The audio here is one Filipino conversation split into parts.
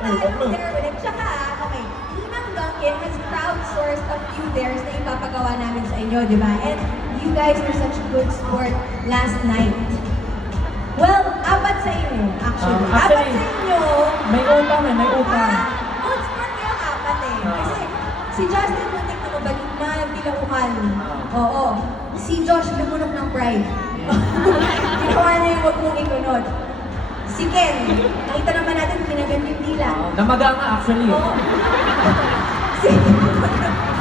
there ulit. Tsaka, okay, Ninang Duncan has crowdsourced a few theirs na ipapagawa namin sa inyo, di ba? And you guys were such a good sport last night. Well, apat sa inyo, actually. Apat sa inyo. May utang eh, may utang. Good sport kayo apat eh. Kasi si Justin muntik na mabalik na bilauhan. Oo. Si Josh lumunok ng pride. Ginawa niya yung wag mong ikunod. Si Ken, nakita naman natin kinagat yung dila. Namaga nga actually. Oo. Si...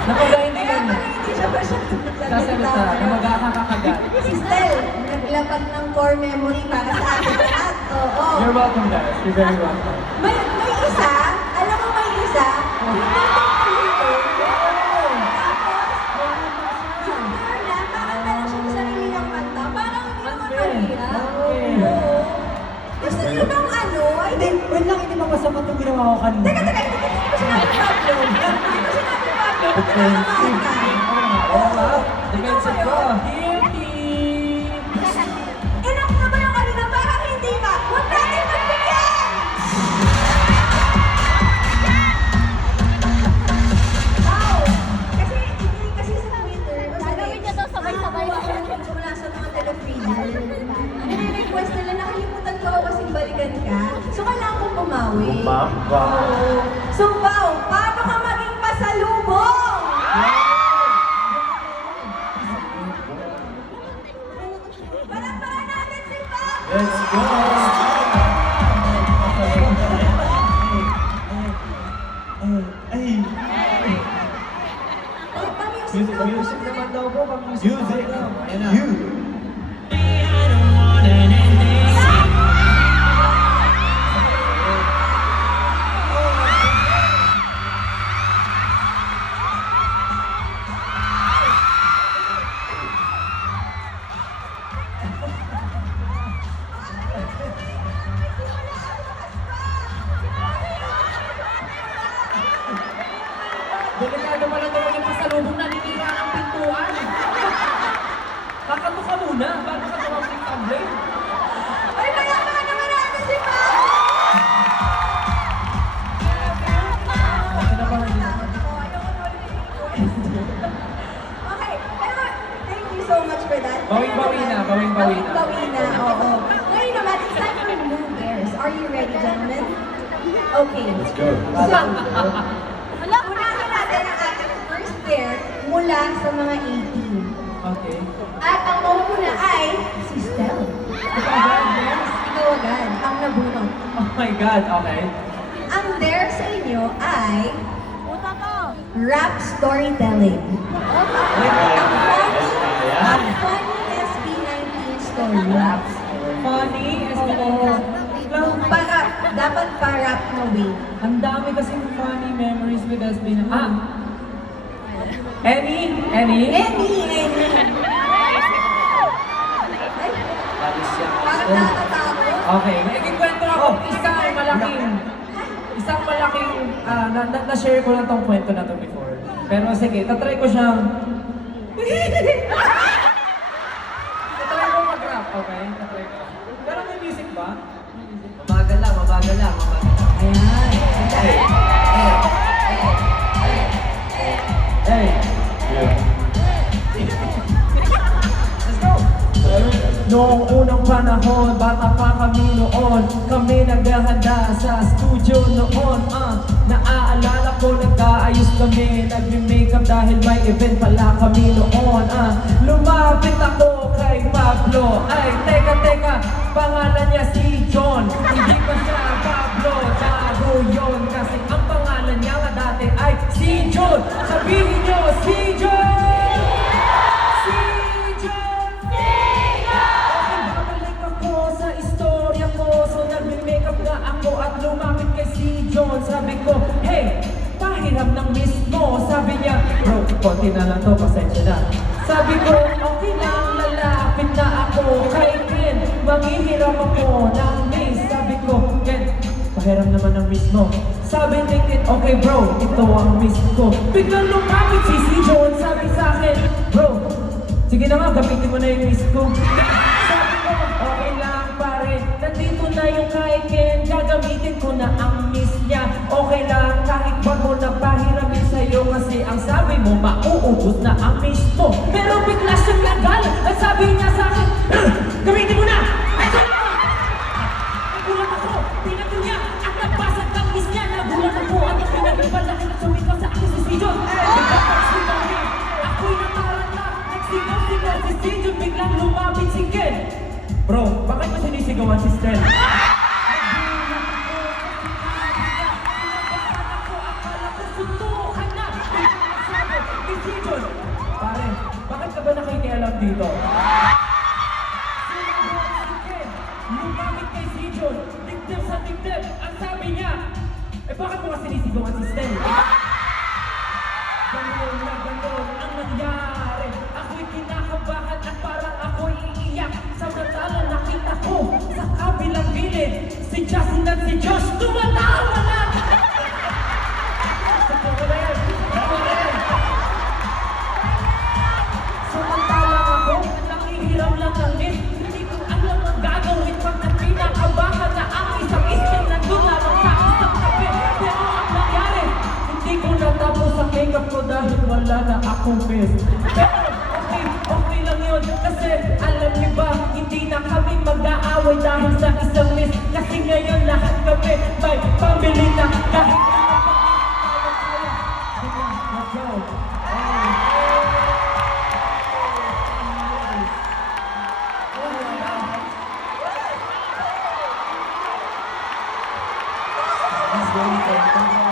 Namaga hindi Kaya yan. pala hindi siya masyadong Sasalita, namaga ka kakagat. Si Stel, naglapag ng core memory para sa atin lahat. Oo. You're welcome guys, you're very welcome. May isa, alam mo may isa, yung Carla, kakanta lang siya sa sarili ng kanta, parang hindi naman mahirap. Oo. Gusto niyo bang ano? Ay, Hindi, wait lang, hindi mapasama itong ginawa ko kanina. teka, hindi ko sinabi Pablo. Hindi ko sinabi Pablo. Nakakanta. Oo nga, defensive Ikaw ko. ba yun? Guilty! Enough na ba yung kanina? Parang hindi ba? Huwag natin magbigyan! Wow! Kasi sa Twitter, Gagawin niya to sabay-sabay lang. mula sa mga telephreader. Nire-request nila, nakalimutan ko kasing balikan ka. So, kailangan kong bumawi. Bumaba. Oo. So, Pao, paano ka maging pasalubong? Parang natin si Pao! Let's go! Ay! Pa-music daw po. Music naman daw po, pag-music Music! daw. Ayan na. You! Delikado pala daw yung pasalubong naninira ng pintuan. Kakato ka muna, bago ka tumawag table. Ay, palakpakan naman natin si Pao! Kinabahan din ako. Okay, pero thank you so much for that. Bawing-bawi na, bawing-bawi na. Bawing-bawi na, oo. Ngayon naman, it's time for New Bears. Are you ready, gentlemen? Okay. Let's go! So, unahin natin ang ating first pair mula sa mga 18. Okay. At ang mauna ay si Stel. Ikaw agad, yes. Ikaw agad, ang nabunot. Oh my God, okay. Ang dare sa inyo ay Puta to. rap storytelling. Ang funny SB19 story. Funny, Oo. Para, dapat pa-rap na way. ang dami kasing funny memories with SB na. Any? Any. Ay, parang nakakatakot. Okay, naikikwento ako. Isang malaking, na-share ko na tong kwento na to before. Pero sige, tatry ko siyang, tatry ko mag-rap, okay? Tatry ko. Pero may music ba? Mabagal lang. Ayan. Hey! Let's go! Noong unang panahon, bata pa kami noon. Kami naghahanda sa studio noon. Naaalala ko, nag-aayos kami, nagme-makeup dahil may event pala kami noon. Lumapit ako kay Pablo. Ay, teka, pangalan niya si John. Hindi pa siya Pablo, bago yun. Kasi ang pangalan niya nga dati ay si John. Sabihin niyo, si John! Si John! Okay, babalik ako sa istorya ko. So nagme-makeup nga ako at lumapit kay si John. Sabi ko, hey, pahiram ng miss mo. Sabi niya, bro, konti na lang to, pasensya na. Sabi ko, okay lang, lalapit na ako kay Ken. Manghihiram ako ng miss. Sabi ko, Ken, pahiram naman ng miss mo. Sabi ni Ken, okay bro, ito ang miss ko. Biglang lumapit si John, sabi sa akin, bro, sige na nga, gamitin mo na yung miss ko. Sabi ko, okay lang pare, nandito na yung kay Ken, gagamitin ko na ang miss niya. mauubos na ang mismo. Pero bigla siyang nagalit at sabi niya sa akin, gamitin mo na! Ay, sorry po! Nagulat ako, pinagdo niya at nabasag ang miss niya. Nagulat ako at pinagbalaki at sumikaw sa akin si Sijon. Nagkapagsigaw niya, ako'y nataranta. Nagsigaw-sigaw si Sijon, biglang lumapit si Ken. Bro, bakit mo sinisigawan si Stel? Pare, bakit ka ba nakikialam dito? Sinagot si Ken, lumapit kay Sijon, dibdib sa dibdib. Ang sabi niya, bakit mo nga sinisigawan si Stel? Ganun na ganun ang nangyari. Ako'y kinakabahan at parang ako'y iiyak. Samantala nakita ko sa kabilang gilid si Justin at si Josh tumatawa na! Totoo na yan! Totoo na yan! Samantalang ako, nangihiram lang ng lift. Hindi ko alam ang gagawin pagkat pinakabahan na ang isang isang nandun lamang sa isang tabi. Pero ang nangyari, hindi ko natapos ang makeup ko dahil wala na akong best. Pero okay lang yun. Kasi alam niyo ba, hindi na kami mag-aaway dahil sa isang miss. Kasi ngayon lahat kami may pamilya na kahit let's go. Let's go.